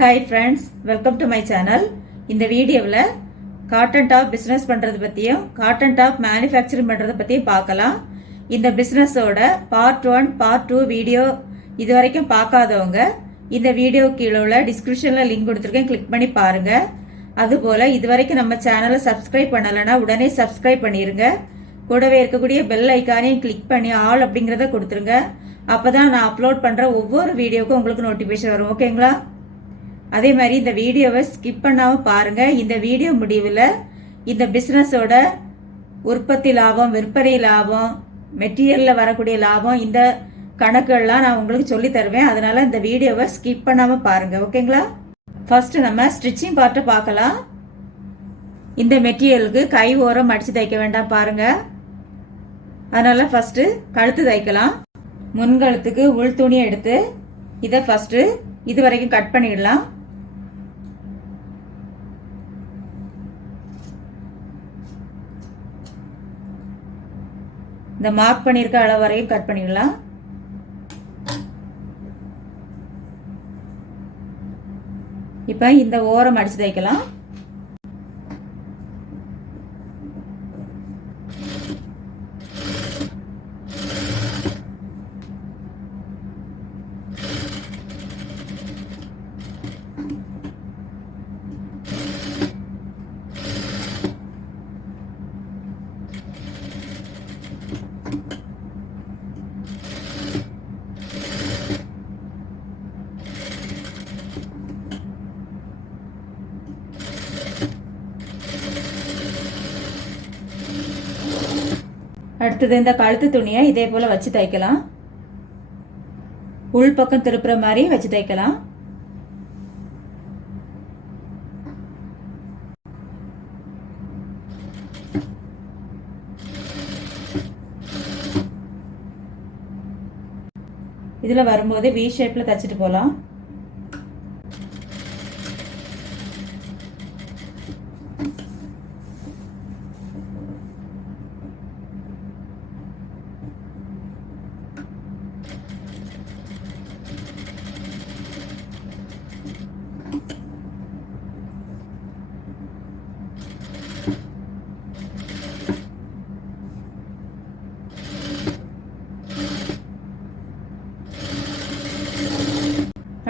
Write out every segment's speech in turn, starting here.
Hi friends, welcome to my channel. இந்த வீடியோவில் cotton top business பண்ணுறது பற்றியும் காட்டன் டாப் மேனுஃபேக்சரிங் பண்ணுறதை பற்றியும் பார்க்கலாம். இந்த பிஸ்னஸோட பார்ட் 1 பார்ட் 2 வீடியோ இது வரைக்கும் பார்க்காதவங்க இந்த வீடியோ கீழே உள்ள டிஸ்கிரிப்ஷனில் லிங்க் கொடுத்துருக்கேன், கிளிக் பண்ணி பாருங்கள். அதுபோல் இது வரைக்கும் நம்ம சேனலை சப்ஸ்கிரைப் பண்ணலைன்னா உடனே சப்ஸ்கிரைப் பண்ணிடுங்க. கூடவே இருக்கக்கூடிய பெல் ஐக்கானையும் கிளிக் பண்ணி ஆல் அப்படிங்கிறத கொடுத்துருங்க. அப்போ தான் நான் அப்லோட் பண்ணுற ஒவ்வொரு வீடியோவுக்கும் உங்களுக்கு நோட்டிஃபிகேஷன் வரும். ஓகேங்களா? அதே மாதிரி இந்த வீடியோவை ஸ்கிப் பண்ணாமல் பாருங்கள். இந்த வீடியோ முடிவில் இந்த பிஸ்னஸோட உற்பத்தி லாபம், விற்பனை லாபம், மெட்டீரியலில் வரக்கூடிய லாபம், இந்த கணக்குகள்லாம் நான் உங்களுக்கு சொல்லி தருவேன். அதனால இந்த வீடியோவை ஸ்கிப் பண்ணாமல் பாருங்கள். ஓகேங்களா? ஃபர்ஸ்ட் நம்ம ஸ்டிச்சிங் பார்ட்டை பார்க்கலாம். இந்த மெட்டீரியலுக்கு கை ஓரம் அடித்து தைக்க வேண்டாம் பாருங்கள். அதனால ஃபர்ஸ்ட் கழுத்து தைக்கலாம். முன்கழுத்துக்கு உள் துணியை எடுத்து இதை ஃபர்ஸ்ட் இது வரைக்கும் கட் பண்ணிடலாம். இந்த மார்க் பண்ணியிருக்க அளவு வரையும் கட் பண்ணிடலாம். இப்போ இந்த ஓரம் அடிச்சு தைக்கலாம். அடுத்தது இந்த கழுத்து துணியை இதே போல வச்சு தைக்கலாம். உள் பக்கம் திருப்புற மாதிரி வச்சு தைக்கலாம். இதுல வரும்போது வி ஷேப்ல தைச்சிட்டு போலாம்.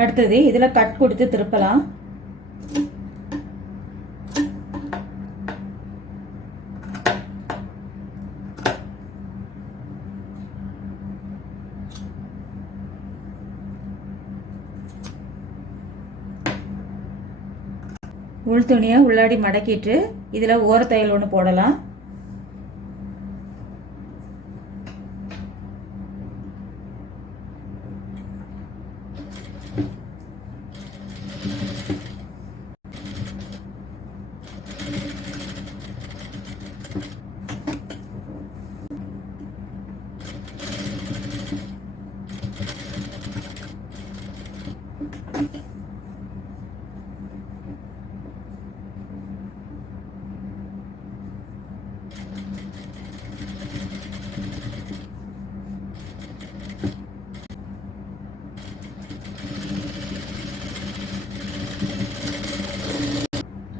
அடுத்தது இதுல கட் கொடுத்து திருப்பலாம். உள் துணியை உள்ளாடி மடக்கிட்டு இதுல ஓரத்தையல் ஒன்று போடலாம்.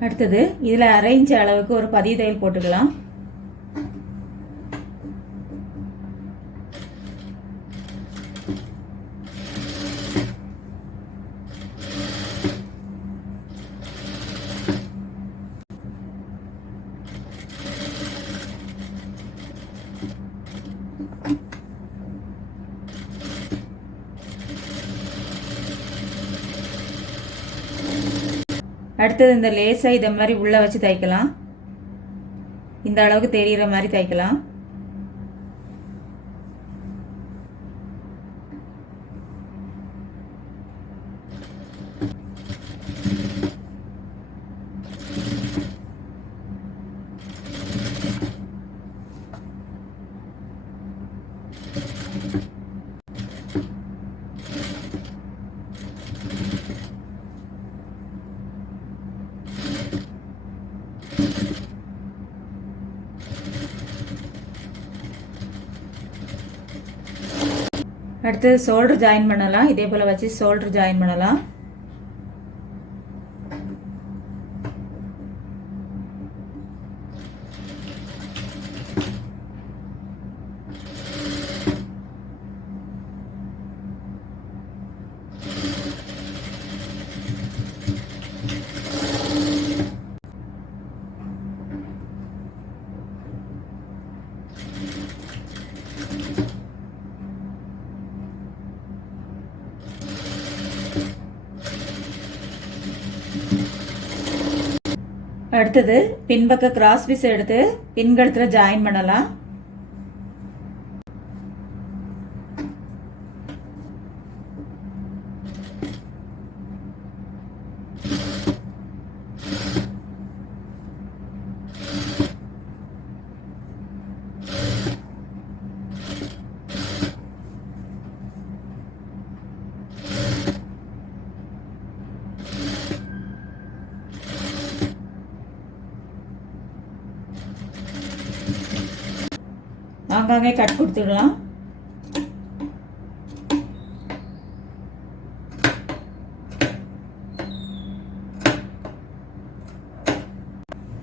அடுத்தது இதில் 1/2 இன்ச் அளவுக்கு ஒரு பதிவு தையல் போட்டுக்கலாம். அடுத்தது இந்த லேஸை இதை மாதிரி உள்ள வச்சு தைக்கலாம். இந்த அளவுக்கு தெரிகிற மாதிரி தைக்கலாம். அடுத்து ஷோல்டர் ஜாயின் பண்ணலாம். இதே போல் வச்சு ஷோல்டர் ஜாயின் பண்ணலாம். அடுத்தது பின்பக்க கிராஸ் பீஸ் எடுத்து பின்கழுத்துல ஜாயின் பண்ணலாம். ஆங்காங்கே கட் கொடுத்துடலாம்.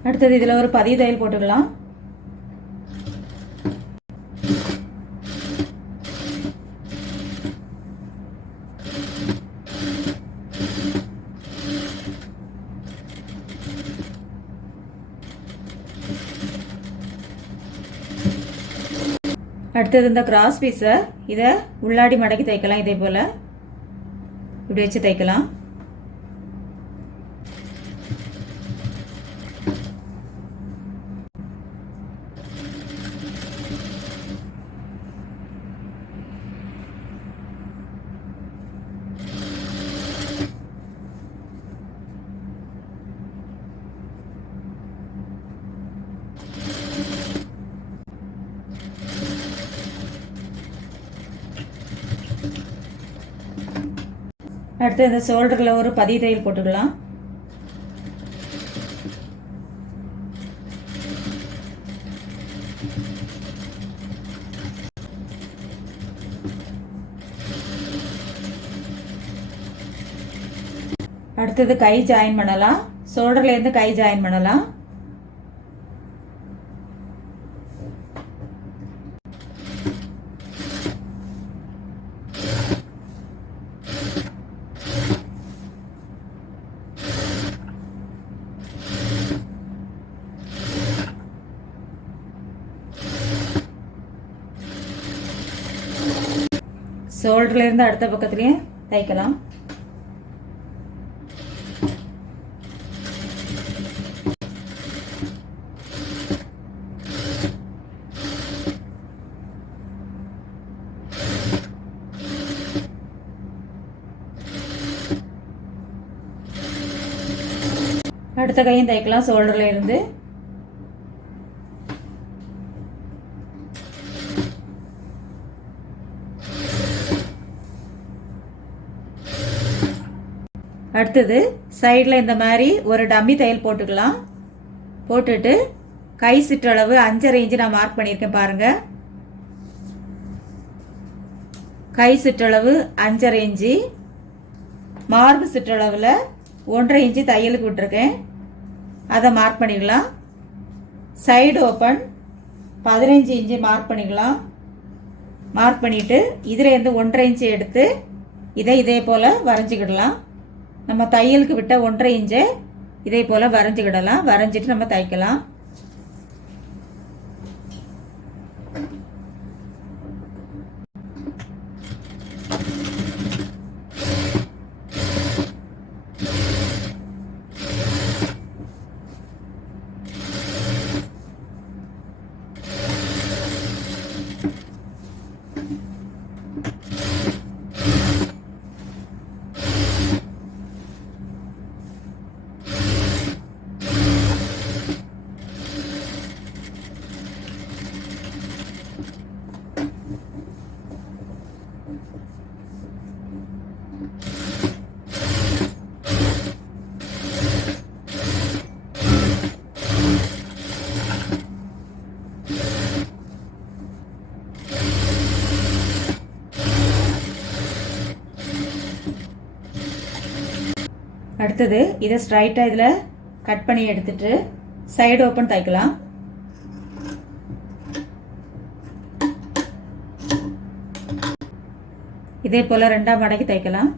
அடுத்தது இதில் ஒரு பதிவு தையல் போட்டுக்கலாம். அடுத்தது இந்த கிராஸ் பீஸை இதை உள்ளாடி மடக்கி தைக்கலாம். இதே போல் இப்படி வச்சு தைக்கலாம். அடுத்து இந்த ஷோல்டரில் ஒரு பதிவு தையல் போட்டுக்கலாம். அடுத்தது கை ஜாயின் பண்ணலாம். ஷோல்டர்ல இருந்து கை ஜாயின் பண்ணலாம். ஷோல்டர்ல இருந்து அடுத்த பக்கத்துலயே தைக்கலாம். அடுத்த கையும் தைக்கலாம். ஷோல்டர்ல இருந்து அடுத்தது சைடில் இந்த மாதிரி ஒரு டம்மி தையல் போட்டுக்கலாம். போட்டுட்டு கை சுற்றளவு 5.5 இன்ச்சு நான் மார்க் பண்ணியிருக்கேன் பாருங்க. கை சுற்றளவு 5.5 இன்ச்சு, மார்பு சுற்றளவில் 1.5 இன்ச்சு தையலுக்கு விட்டுருக்கேன். அதை மார்க் பண்ணிக்கலாம். சைடு ஓப்பன் 15 இன்ச்சு மார்க் பண்ணிக்கலாம். மார்க் பண்ணிட்டு இதில் இருந்து 1.5 இன்ச்சு எடுத்து இதை இதே போல் வரைஞ்சிக்கிடலாம். நம்ம தையலுக்கு விட்ட 1.5 இன்ச்சு இதே போல் வரைஞ்சிக்கிடலாம். வரைஞ்சிட்டு நம்ம தைக்கலாம். அடுத்தது இதை ஸ்ட்ரைட்டாக இதில் கட் பண்ணி எடுத்துட்டு சைடு ஓப்பன் தைக்கலாம். இதே போல் 2ஆம் மடக்கி தைக்கலாம்.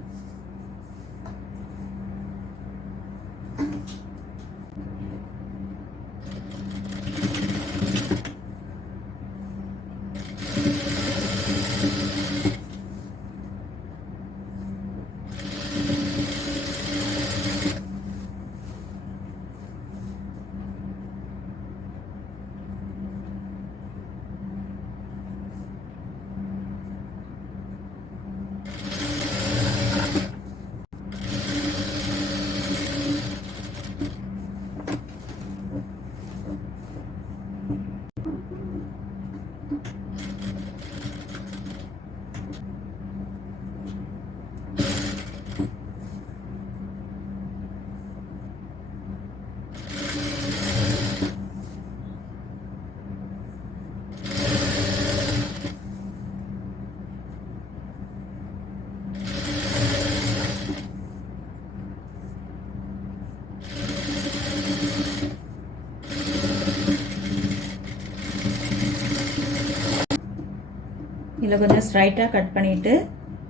இதில் கொஞ்சம் ஸ்ட்ரைட்டாக கட் பண்ணிவிட்டு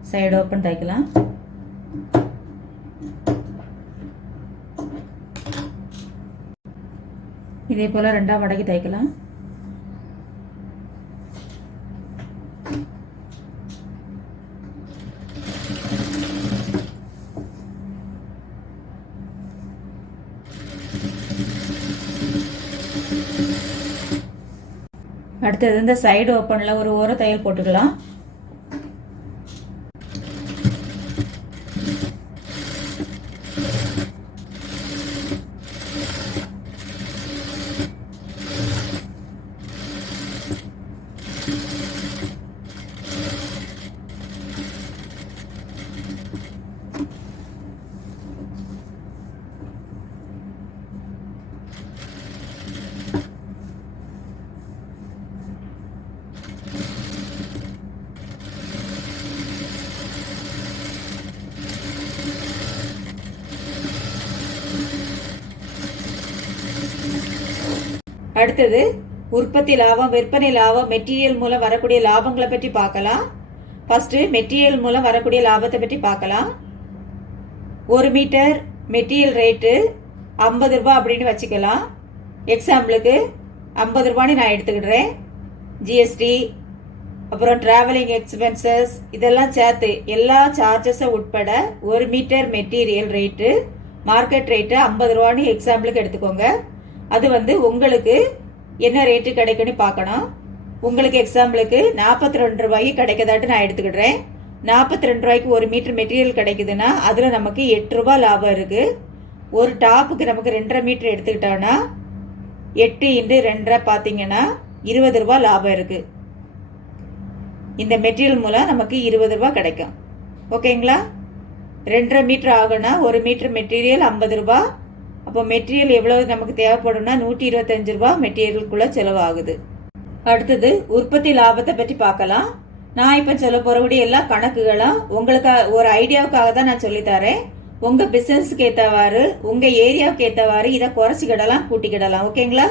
சைடு ஓப்பன் தைக்கலாம். இதே போல் 2ஆம் மடக்கி தைக்கலாம். அடுத்தது இந்த சைடு ஓப்பனில் ஒரு ஓர தையல் போட்டுக்கலாம். அடுத்தது உற்பத்தி லாபம், விற்பனை லாபம், மெட்டீரியல் மூலம் வரக்கூடிய லாபங்களை பற்றி பார்க்கலாம். ஃபர்ஸ்ட் மெட்டீரியல் மூலம் வரக்கூடிய லாபத்தை பற்றி பார்க்கலாம். 1 மீட்டர் மெட்டீரியல் ரேட்டு 50 ரூபாய் அப்படின்னு வச்சுக்கலாம். எக்ஸாம்பிளுக்கு 50 ரூபான்னு நான் எடுத்துக்கிடுறேன். ஜிஎஸ்டி, அப்புறம் டிராவலிங் எக்ஸ்பென்சஸ் இதெல்லாம் சேர்த்து எல்லா சார்ஜஸும் உட்பட 1 metre material rate market rate 50 ரூபான்னு எக்ஸாம்பிளுக்கு எடுத்துக்கோங்க. அது உங்களுக்கு என்ன ரேட்டு கிடைக்குன்னு பார்க்கணும். உங்களுக்கு எக்ஸாம்பிளுக்கு 42 ரூபாய்க்கு கிடைக்கதாட்டு நான் எடுத்துக்கிடுறேன். 42 ரூபாய்க்கு 1 மீட்டர் மெட்டீரியல் கிடைக்குதுன்னா அதில் நமக்கு 8 ரூபாய் லாபம் இருக்கு. ஒரு டாப்புக்கு நமக்கு 2.5 மீட்டர் எடுத்துக்கிட்டோம்னா 8 × 2 பார்த்தீங்கன்னா 20 ரூபாய் லாபம் இருக்கு. இந்த மெட்டீரியல் மூலம் நமக்கு 20 ரூபாய் கிடைக்கும். ஓகேங்களா? 2.5 மீட்டர் ஆகுனா 1 மீட்டர் மெட்டீரியல் 50 ரூபாய். அப்போ மெட்டீரியல் எவ்வளவு நமக்கு தேவைப்படும்னா 125 ரூபாய் மெட்டீரியலுக்குள்ள செலவாகுது. அடுத்தது உற்பத்தி லாபத்தை பற்றி பார்க்கலாம். நான் இப்போ சொல்ல போறக்கூடிய எல்லா கணக்குகளும் உங்களுக்கு ஒரு ஐடியாவுக்காக தான் நான் சொல்லித்தரேன். உங்க பிசினஸ்க்கு ஏற்றவாறு, உங்க ஏரியாவுக்கு ஏற்றவாறு இதை குறைச்சிக்கிடலாம், கூட்டிக்கிடலாம். ஓகேங்களா?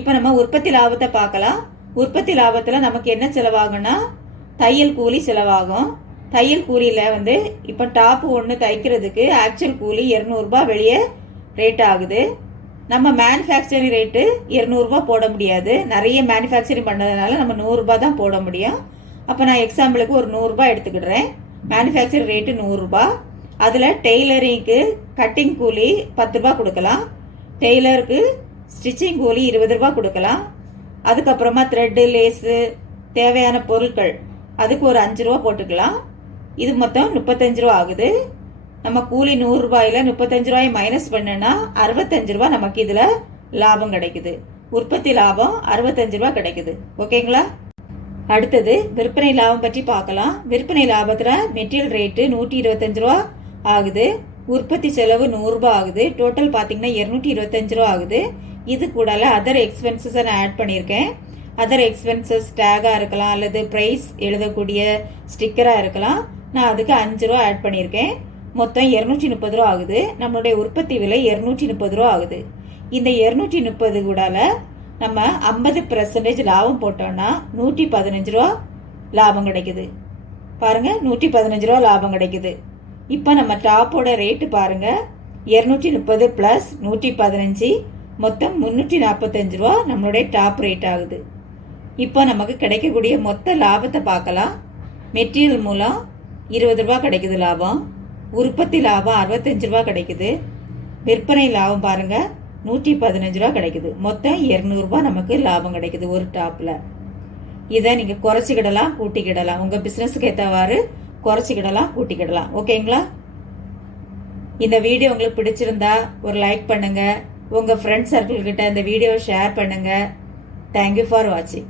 இப்போ நம்ம உற்பத்தி லாபத்தை பார்க்கலாம். உற்பத்தி லாபத்துல நமக்கு என்ன செலவாகும்னா தையல் கூலி செலவாகும். தையல் கூலியில இப்போ டாப் 1 தைக்கிறதுக்கு ஆக்சுவல் கூலி 200 ரூபாய் வெளியே ரேட் ஆகுது. நம்ம மேனுஃபேக்சரிங் ரேட்டு 200 ரூபாய் போட முடியாது. நிறைய மேனுஃபேக்சரிங் பண்ணதுனால நம்ம 100 ரூபாய் தான் போட முடியும். அப்போ நான் எக்ஸாம்பிளுக்கு ஒரு 100 ரூபாய் எடுத்துக்கிடுறேன். மேனுஃபேக்சரிங் ரேட்டு 100 ரூபாய். அதில் டெய்லரிங்க்கு கட்டிங் கூலி 10 ரூபாய் கொடுக்கலாம். டெய்லருக்கு ஸ்டிச்சிங் கூலி 20 ரூபாய் கொடுக்கலாம். அதுக்கப்புறமா த்ரெட்டு, லேஸு, தேவையான பொருட்கள் அதுக்கு ஒரு 5 ரூபாய் போட்டுக்கலாம். இது மொத்தம் 35 ரூபா ஆகுது. நம்ம கூலி 100 ரூபாயில 35 ரூபாய் மைனஸ் பண்ணனா 65 ரூபாய் நமக்கு இதுல லாபம் கிடைக்குது. உற்பத்தி லாபம் 65 ரூபாய் கிடைக்குது. ஓகேங்களா? அடுத்தது விற்பனை லாபம் பற்றி பார்க்கலாம். விற்பனை லாபத்துல மெட்டீரியல் ரேட்டு 125 ரூபா ஆகுது. உற்பத்தி செலவு 100 ரூபாய் ஆகுது. டோட்டல் பாத்தீங்கன்னா 225 ரூபா ஆகுது. இது கூடால அதர் எக்ஸ்பென்சஸ் நான் ஆட் பண்ணியிருக்கேன். அதர் எக்ஸ்பென்சஸ் டேகா இருக்கலாம், அல்லது பிரைஸ் எழுதக்கூடிய ஸ்டிக்கரா இருக்கலாம். நான் அதுக்கு 5 ரூபா ஆட் பண்ணியிருக்கேன். மொத்தம் 230 ரூபா ஆகுது. நம்மளுடைய உற்பத்தி விலை 230 ரூபா ஆகுது. இந்த 230 கூடால நம்ம 50% லாபம் போட்டோம்னா 115 ரூபா லாபம் கிடைக்குது. பாருங்க, 115 ரூபா லாபம் கிடைக்குது. இப்போ நம்ம டாப்போட ரேட்டு பாருங்க, 230 பிளஸ் 115 மொத்தம் 345 ரூபா நம்மளுடைய டாப் ரேட் ஆகுது. இப்போ நமக்கு கிடைக்கக்கூடிய மொத்த லாபத்தை பார்க்கலாம். மெட்டீரியல் மூலம் 20 ரூபா கிடைக்குது லாபம், உற்பத்தி லாபம் 65 ரூபா கிடைக்குது, விற்பனை லாபம் பாருங்க 115 ரூபா கிடைக்குது. மொத்தம் 200 ரூபா நமக்கு லாபம் கிடைக்குது ஒரு டாப்ல. இதை நீங்க குறைச்சிக்கிடலாம், கூட்டிக்கிடலாம். உங்க பிசினஸுக்கு ஏற்றவாறு குறைச்சிக்கிடலாம், கூட்டிக்கிடலாம். ஓகேங்களா? இந்த வீடியோ உங்களுக்கு பிடிச்சிருந்தா ஒரு லைக் பண்ணுங்க. உங்க ஃப்ரெண்ட்ஸ் சர்க்கிள் கிட்ட இந்த வீடியோவை ஷேர் பண்ணுங்க. தேங்க்யூ ஃபார் வாட்சிங்.